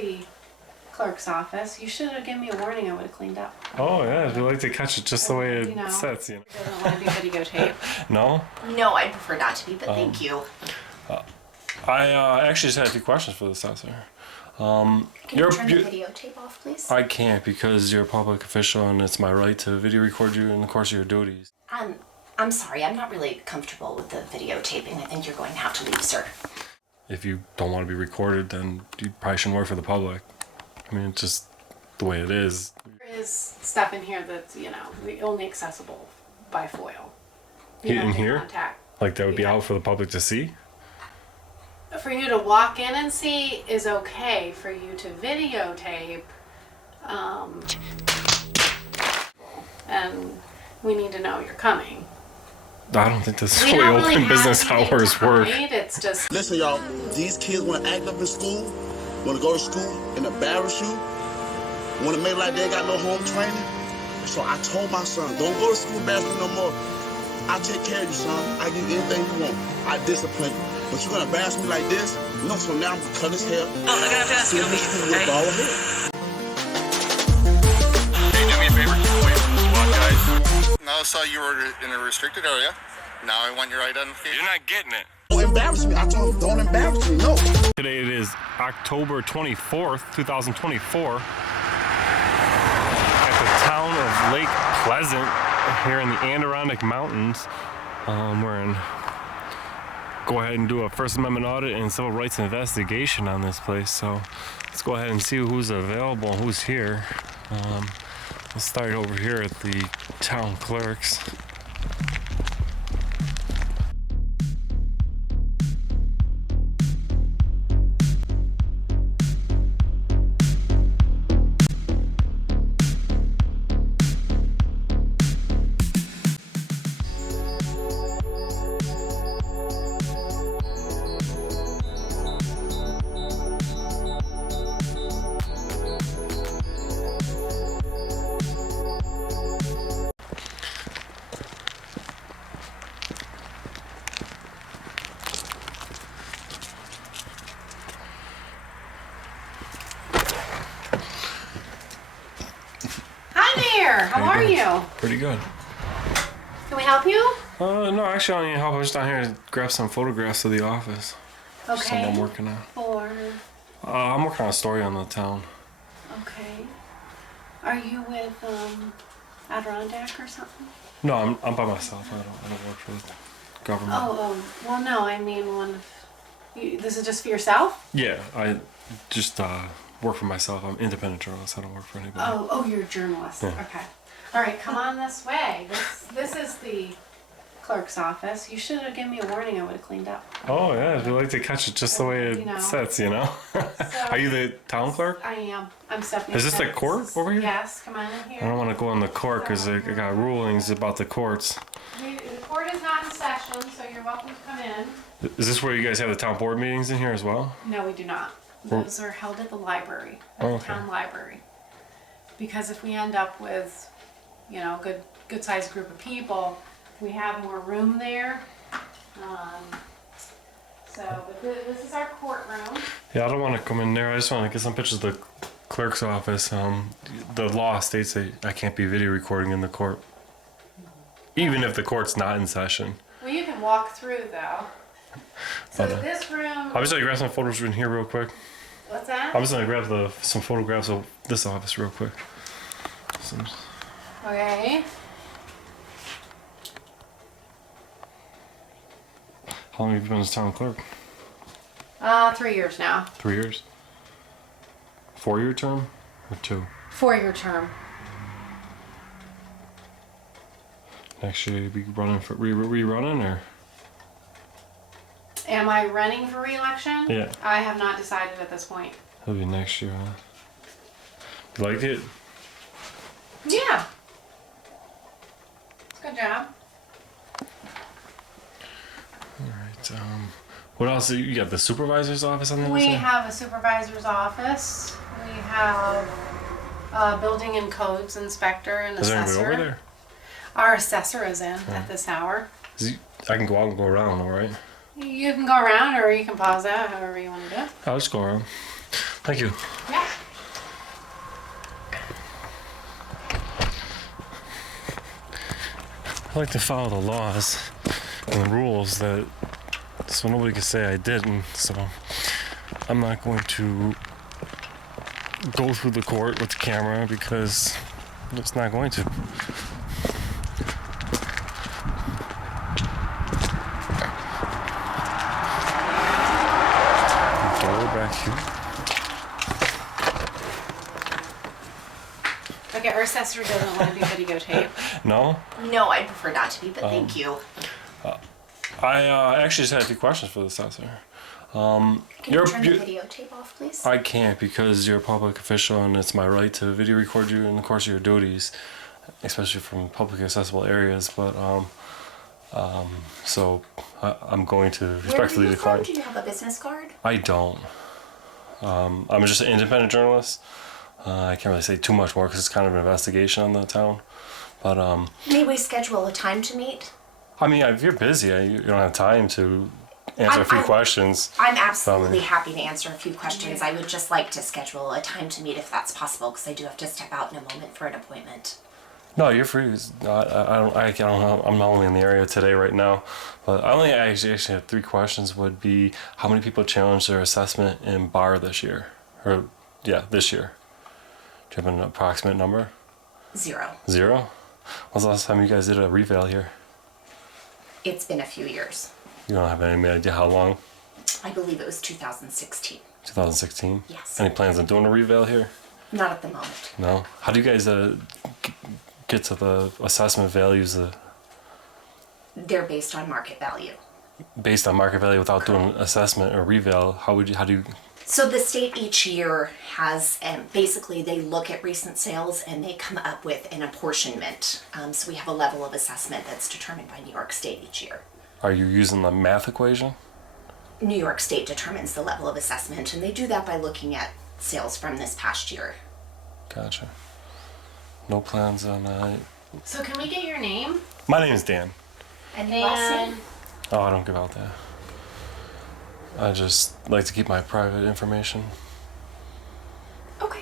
the clerk's office. You should have given me a warning. I would have cleaned up. Oh yeah, we like to catch it just the way it sets. You know. Doesn't want to be videotaped. No. No, I'd prefer not to be, but thank you. I actually just had a few questions for the assessor. Can you turn the videotape off, please? I can't because you're a public official and it's my right to video record you in the course of your duties. I'm sorry, I'm not really comfortable with the videotaping. I think you're going to have to leave, sir. If you don't want to be recorded, then you probably shouldn't work for the public. I mean, it's just the way it is. There is stuff in here that's, only accessible by foil. In here? Contact. Like that would be out for the public to see? For you to walk in and see is okay. For you to videotape, and we need to know you're coming. I don't think this is really open business hours work. It's just... Listen, y'all, these kids want to act up in school, want to go to school and embarrass you, want to make like they ain't got no home training. So I told my son, don't go to school embarrassing no more. I take care of you, son. I give you anything you want. I discipline you. But you're going to embarrass me like this? No, so now I'm going to cut his hair. Oh, they're going to have to ask you. With bald hair. Hey, do me a favor. Wait for the SWAT guys. Now I saw you were in a restricted area. Now I want your identification. You're not getting it. Don't embarrass me. I told him, don't embarrass me. No. Today it is October 24th, 2024. At the town of Lake Pleasant here in the Adirondack Mountains. We're go ahead and do a First Amendment audit and civil rights investigation on this place. So let's go ahead and see who's available and who's here. We'll start over here at the town clerk's. How are you? Pretty good. Can we help you? No, actually I don't need help. I was down here to grab some photographs of the office. Okay. Something I'm working on. Or? I'm working on a story on the town. Okay. Are you with Adirondack or something? No, I'm by myself. I don't work for the government. Oh, well, no. I mean, this is just for yourself? Yeah, I just work for myself. I'm independent journalist. I don't work for anybody. Oh, you're a journalist. Yeah. Okay. All right, come on this way. This is the clerk's office. You should have given me a warning. I would have cleaned up. Oh yeah, we like to catch it just the way it sets. You know. Are you the town clerk? I am. I'm Stephanie. Is this the court over here? Yes. Come on in here. I don't want to go in the court because I got rulings about the courts. The court is not in session, so you're welcome to come in. Is this where you guys have the town board meetings in here as well? No, we do not. Those are held at the library, at the town library. Because if we end up with, good sized group of people, we have more room there. But this is our courtroom. Yeah, I don't want to come in there. I just want to get some pictures of the clerk's office. The law states that I can't be video recording in the court, even if the court's not in session. Well, you can walk through though. So this room. I'm just gonna grab some photos in here real quick. What's that? I'm just gonna grab some photographs of this office real quick. Okay. How long have you been as town clerk? 3 years now. 3 years. 4-year term or 2? 4-year term. Next year you be running for rerunning or? Am I running for re-election? Yeah. I have not decided at this point. It'll be next year, huh? You like it? Yeah. Good job. Alright, what else? You got the supervisor's office on the other We side? have a supervisor's office. We have a building and codes inspector and Is there assessor. anybody over there? Our assessor is in at this hour. I can go out and go around, all right? You can go around or you can pause out, however you want to do. I'll just go around. Thank you. Yeah. I like to follow the laws and the rules so nobody can say I didn't. So I'm not going to go through the court with the camera because it's not going to. Door back here. Okay, our assessor doesn't want to be videotaped. No? No, I'd prefer not to be, but thank you. I actually just had a few questions for the assessor. Can you turn the videotape off, please? I can't because you're a public official and it's my right to video record you in the course of your duties, especially from publicly accessible areas. But so I'm going to respectfully Where are you decline. from? Do you have a business card? I don't. I'm just an independent journalist. I can't really say too much more because it's kind of an investigation on the town. But May we schedule a time to meet? I mean, if you're busy, you don't have time to answer a few questions. I'm absolutely happy to answer a few questions. I would just like to schedule a time to meet if that's possible, because I do have to step out in a moment for an appointment. No, you're free. I don't. I'm only in the area today right now, but I actually have 3 questions. Would be how many people challenged their assessment in bar this year, this year. Do you have an approximate number? 0. 0. When's the last time you guys did a reval here? It's been a few years. You don't have any idea how long? I believe it was 2016. 2016. Yes. Any plans on doing a reval here? Not at the moment. No. How do you guys get to the assessment values? They're based on market value. Based on market value without doing assessment or reval, how do you? So the state each year has, basically they look at recent sales and they come up with an apportionment. So we have a level of assessment that's determined by New York State each year. Are you using the math equation? New York State determines the level of assessment, and they do that by looking at sales from this past year. Gotcha. No plans on So can we get your name? My name is Dan. And your last name? Oh, I don't give out that. I just like to keep my private information. Okay.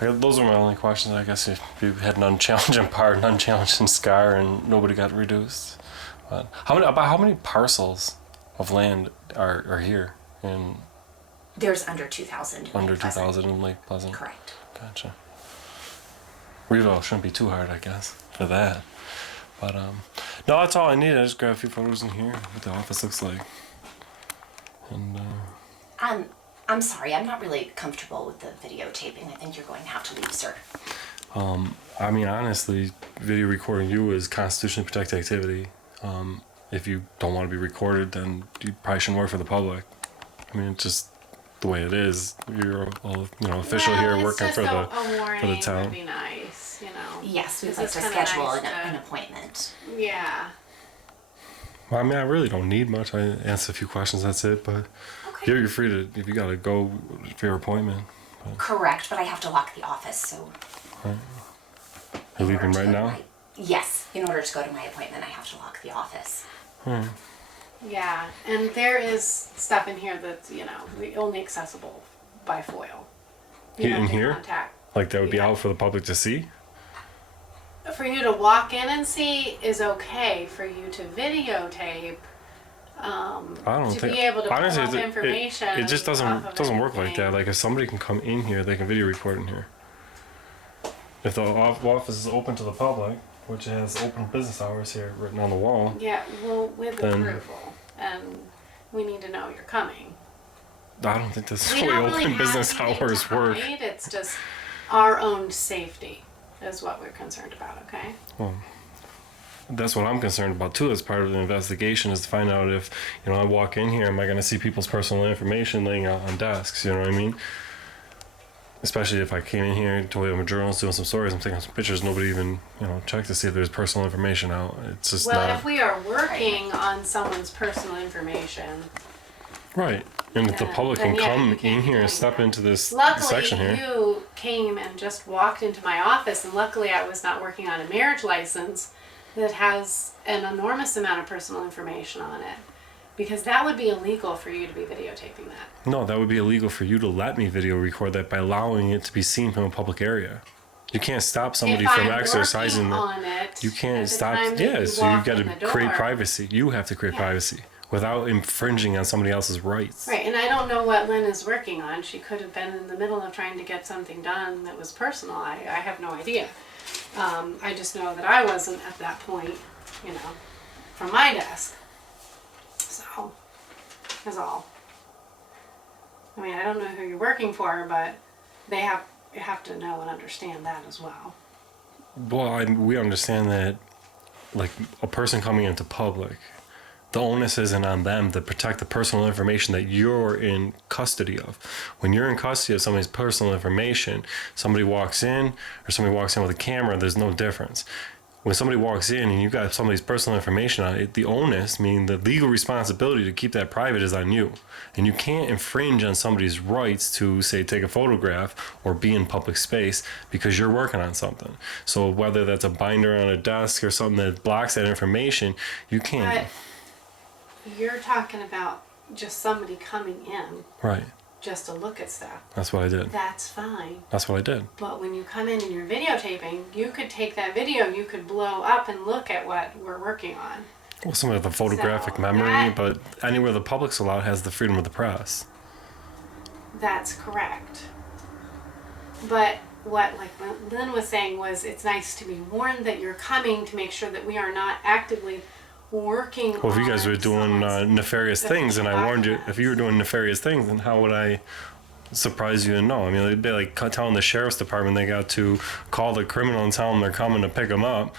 Those are my only questions. I guess if you had an unchallenging part, an unchallenging scar, and nobody got reduced. But how many parcels of land are here in? There's under 2,000. Under 2,000 in Lake Pleasant. Correct. Gotcha. Revo shouldn't be too hard, I guess, for that. But no, that's all I need. I just grab a few photos in here, what the office looks like. And I'm sorry, I'm not really comfortable with the videotaping. I think you're going to have to leave, sir. I mean, honestly, video recording you is constitutionally protected activity. If you don't want to be recorded, then you probably shouldn't work for the public. I mean, it's just the way it is. You're official here working for the town. Would be nice, you know. Yes, we'd This like is to kinda schedule nice an to- appointment. Yeah. Well, I mean, I really don't need much. I answer a few questions. That's it. But Okay. you're free to if you gotta go for your appointment. Correct, but I have to lock the office, so. You're leaving right now. Yes, in order to go to my appointment, I have to lock the office. Yeah, and there is stuff in here that's, only accessible by foil. You In have to here? contact. Like that would be Yeah. out for the public to see. For you to walk in and see is okay. For you to videotape, I don't to think. be able to pull honestly, up information. it just off doesn't of work like that. anything. Like if somebody can come in here, they can video record in here. If the office is open to the public, which has open business hours here written on the wall. Yeah, well, with Then- approval, and we need to know you're coming. I don't think that's the We way don't open really have business anything hours to work. hide. It's just our own safety is what we're concerned about. Okay. That's what I'm concerned about too. As part of the investigation, is to find out if I walk in here, am I going to see people's personal information laying out on desks? You know what I mean? Especially if I came in here and told you I'm a journalist doing some stories, I'm taking some pictures. Nobody even checked to see if there's personal information out. It's just Well, not if we are working on someone's personal information, right. And if the then- public then can yeah, come you can't in be here and doing step that. into this luckily section here. you came and just walked into my office, and luckily I was not working on a marriage license that has an enormous amount of personal information on it, Because that would be illegal for you to be videotaping that. No, that would be illegal for you to let me video record that by allowing it to be seen from a public area. You can't stop somebody If from I'm exercising working on it, You can't at the stop. time that Yeah, you so you walk got in to the create door. privacy. You have to create privacy without infringing on somebody else's rights. Right, and I don't know what Lynn is working on. She could have been in the middle of trying to get something done that was personal. I have no idea. I just know that I wasn't at that point, you know, from my desk. So, that's all. I mean, I don't know who you're working for, but you have to know and understand that as well. Well, we understand that, like, a person coming into public, the onus isn't on them to protect the personal information that you're in custody of. When you're in custody of somebody's personal information, somebody walks in or somebody walks in with a camera, there's no difference. When somebody walks in and you've got somebody's personal information on it, the onus, meaning the legal responsibility to keep that private, is on you. And you can't infringe on somebody's rights to, say, take a photograph or be in public space because you're working on something. So whether that's a binder on a desk or something that blocks that information, you can't. But you're talking about just somebody coming in Right. just to look at stuff. That's what I did. That's fine. That's what I did. But when you come in and you're videotaping, you could take that video, you could blow up and look at what we're working on. Well, some of the photographic So memory, that- but anywhere the public's allowed has the freedom of the press. That's correct. But what like Lynn was saying was it's nice to be warned that you're coming to make sure that we are not actively working Well, if you on guys were doing someone's nefarious things and I warned you, if you were doing nefarious things, then how would I surprise you and know? I mean, it'd be like telling the sheriff's department they got to call the criminal and tell them they're coming to pick them up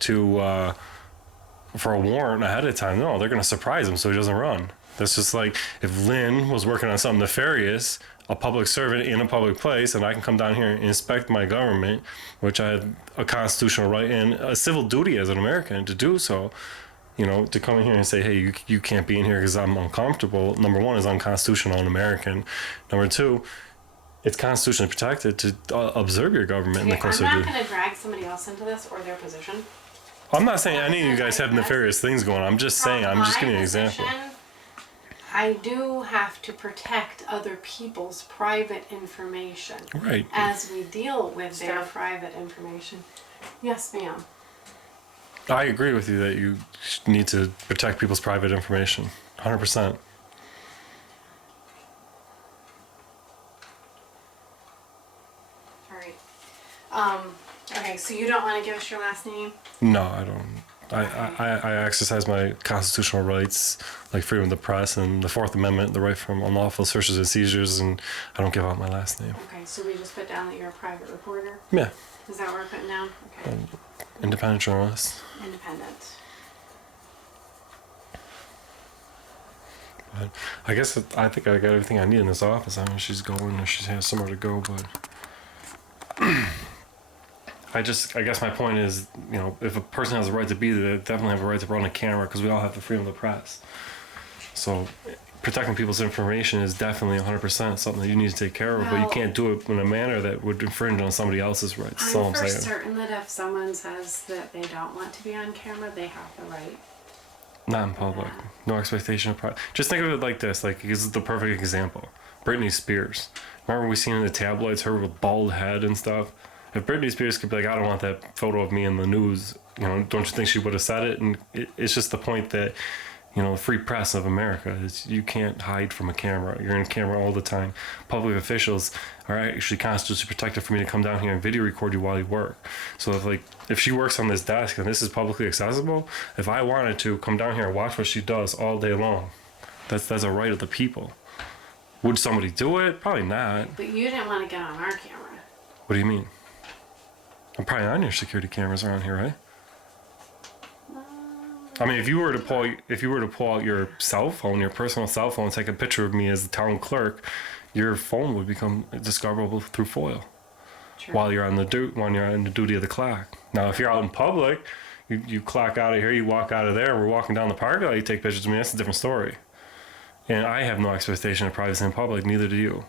to for a warrant ahead of time. No, they're going to surprise him so he doesn't run. That's just like if Lynn was working on something nefarious, a public servant in a public place, and I can come down here and inspect my government, which I had a constitutional right and a civil duty as an American to do so. You know, to come in here and say, hey, you can't be in here because I'm uncomfortable. Number one, is unconstitutional and American. Number two, it's constitutionally protected to observe your government in the Okay, course I'm of not duty. going to drag somebody else into this or their position. I'm not saying any of you guys have nefarious things going on. I'm just saying, I'm just From giving you an my example. position, I do have to protect other people's private information. Right. As we deal with their private information. Yes, ma'am. I agree with you that you need to protect people's private information. 100%. All right. Okay, so you don't want to give us your last name? No, I don't. I exercise my constitutional rights, like freedom of the press and the Fourth Amendment, the right from unlawful searches and seizures, and I don't give out my last name. Okay, so we just put down that you're a private reporter? Yeah, Is that what we're putting down? Okay. independent journalist. Independent. But I guess I think I got everything I need in this office. I don't know if she's going or she has somewhere to go, but I guess my point is, you know, if a person has a right to be there, they definitely have a right to run a camera because we all have the freedom of the press. So protecting people's information is definitely 100% something that you need to take care of, but you Well- can't do it in a manner that would infringe on somebody else's rights. That's all I'm I'm for saying. certain that if someone says that they don't want to be on camera, they have the right. Not in public. No expectation of privacy. Just think of it like this. Like, this is the perfect example. Britney Spears. Remember we seen in the tabloids her with bald head and stuff? If Britney Spears could be like, I don't want that photo of me in the news, you know, don't you think she would have said it? And it's just the point that, you know, the free press of America is you can't hide from a camera. You're in camera all the time. Public officials are actually constitutionally protected for me to come down here and video record you while you work. So if she works on this desk and this is publicly accessible, if I wanted to come down here and watch what she does all day long, that's a right of the people. Would somebody do it? Probably not. But you didn't want to get on our camera. What do you mean? I'm probably on your security cameras around here, right? I mean, if you were to pull out your cell phone, your personal cell phone, and take a picture of me as the town clerk, your phone would become discoverable through FOIL. True. While you're on the duty of the clock. Now, if you're out in public, you clock out of here, you walk out of there, we're walking down the parking lot, you take pictures of me. That's a different story. And I have no expectation of privacy in public. Neither do you.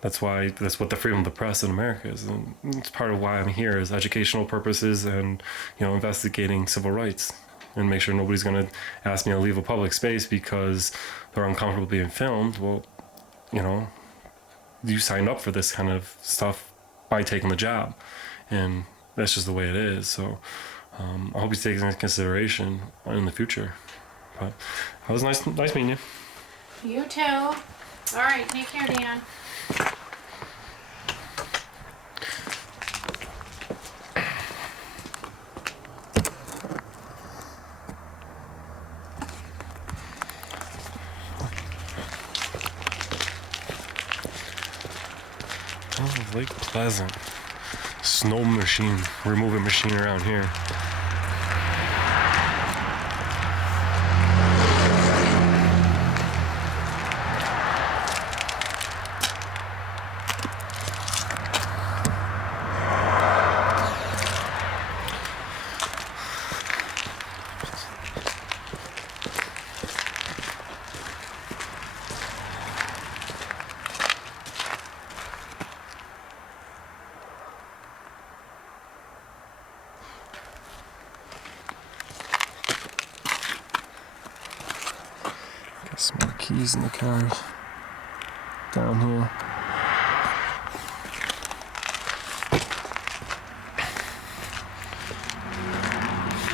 That's what the freedom of the press in America is, and it's part of why I'm here is educational purposes and, you know, investigating civil rights. and make sure nobody's going to ask me to leave a public space because they're uncomfortable being filmed. Well, you know, you signed up for this kind of stuff by taking the job, and that's just the way it is. So I hope you take it into consideration in the future. But it was nice meeting you. You too. All right, take care, Dan. Oh, Lake Pleasant. Snow machine, removing machine around here. Got some more keys in the car down here.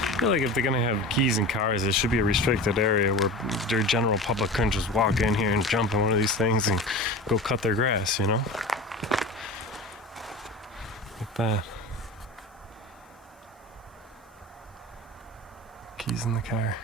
I feel like if they're gonna have keys in cars, it should be a restricted area where their general public couldn't just walk in here and jump in one of these things and go cut their grass, you know? Like that. Keys in the car.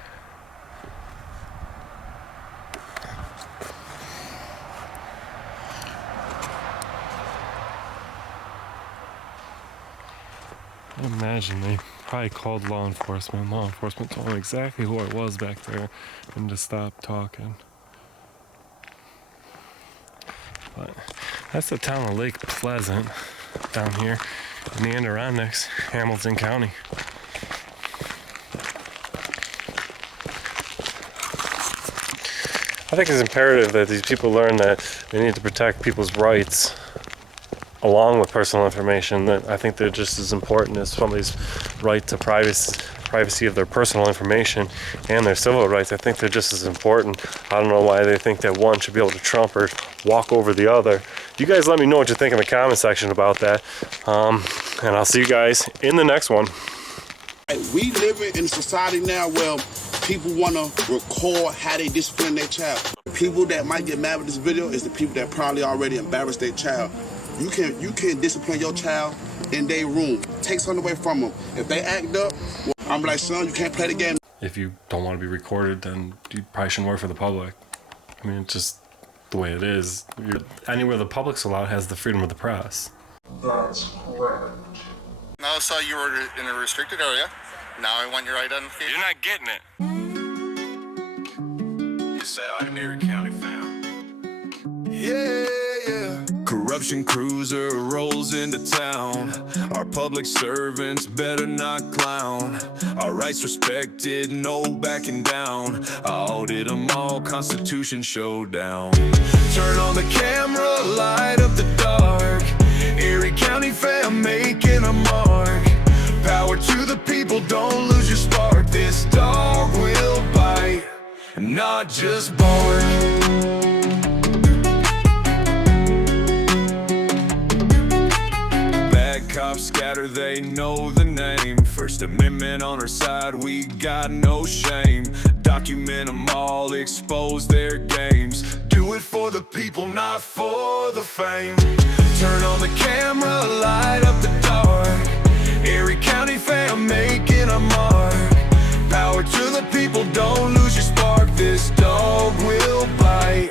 I imagine they probably called law enforcement. Law enforcement told them exactly who it was back there and to stop talking. But that's the town of Lake Pleasant down here in the Adirondacks, Hamilton County. I think it's imperative that these people learn that they need to protect people's rights along with personal information. That I think they're just as important as somebody's right to privacy of their personal information and their civil rights. I think they're just as important. I don't know why they think that one should be able to trump or walk over the other. You guys let me know what you think in the comment section about that. And I'll see you guys in the next one. We live in a society now where people want to record how they discipline their child. People that might get mad with this video is the people that probably already embarrassed their child. You can discipline your child in their room. Take something away from them. If they act up, well, I'm like, son, you can't play the game. If you don't want to be recorded, then you probably shouldn't work for the public. I mean, it's just the way it is. Anywhere the public's allowed has the freedom of the press. That's correct. Now I saw you were in a restricted area. Now I want your identification. You're not getting it. It's that ordinary county fam. Yeah. Corruption cruiser rolls into town. Our public servants better not clown. Our rights respected, no backing down. I audit them all, Constitution showdown. Turn on the camera, light up the dark. Erie County fam making a mark. Power to the people, don't lose your spark. This dog will bite, not just bark. Cops scatter, they know the name. First Amendment on our side, we got no shame. Document them all, expose their games. Do it for the people, not for the fame. Turn on the camera, light up the dark. Erie County fam making a mark. Power to the people, don't lose your spark. This dog will bite,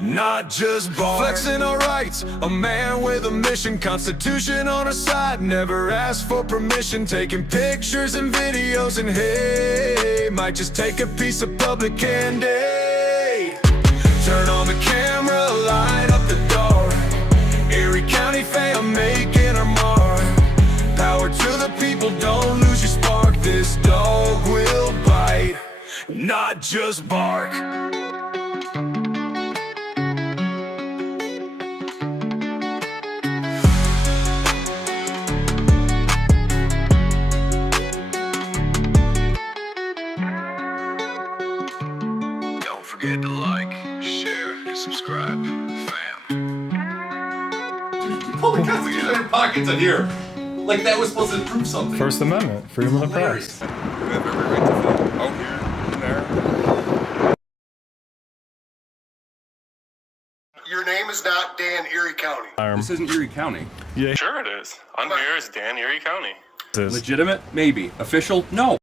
not just bark. Flexing our rights, a man with a mission. Constitution on our side, never asked for permission. Taking pictures and videos and hey, might just take a piece of public candy. Turn on the camera, light up the dark. Erie County fam making our mark. Power to the people, don't lose your spark. This dog will bite, not just bark. subscribe, fam. Pull the Constitution out of your pockets in here. Like that was supposed to prove something. First Amendment, freedom of the Hilarious. press. You have every right to film. Oh, here and there. Your name is not Dan Erie County. This isn't Erie County. Yeah. Sure it is. On here is Dan Erie County. Legitimate? Maybe. Official? No.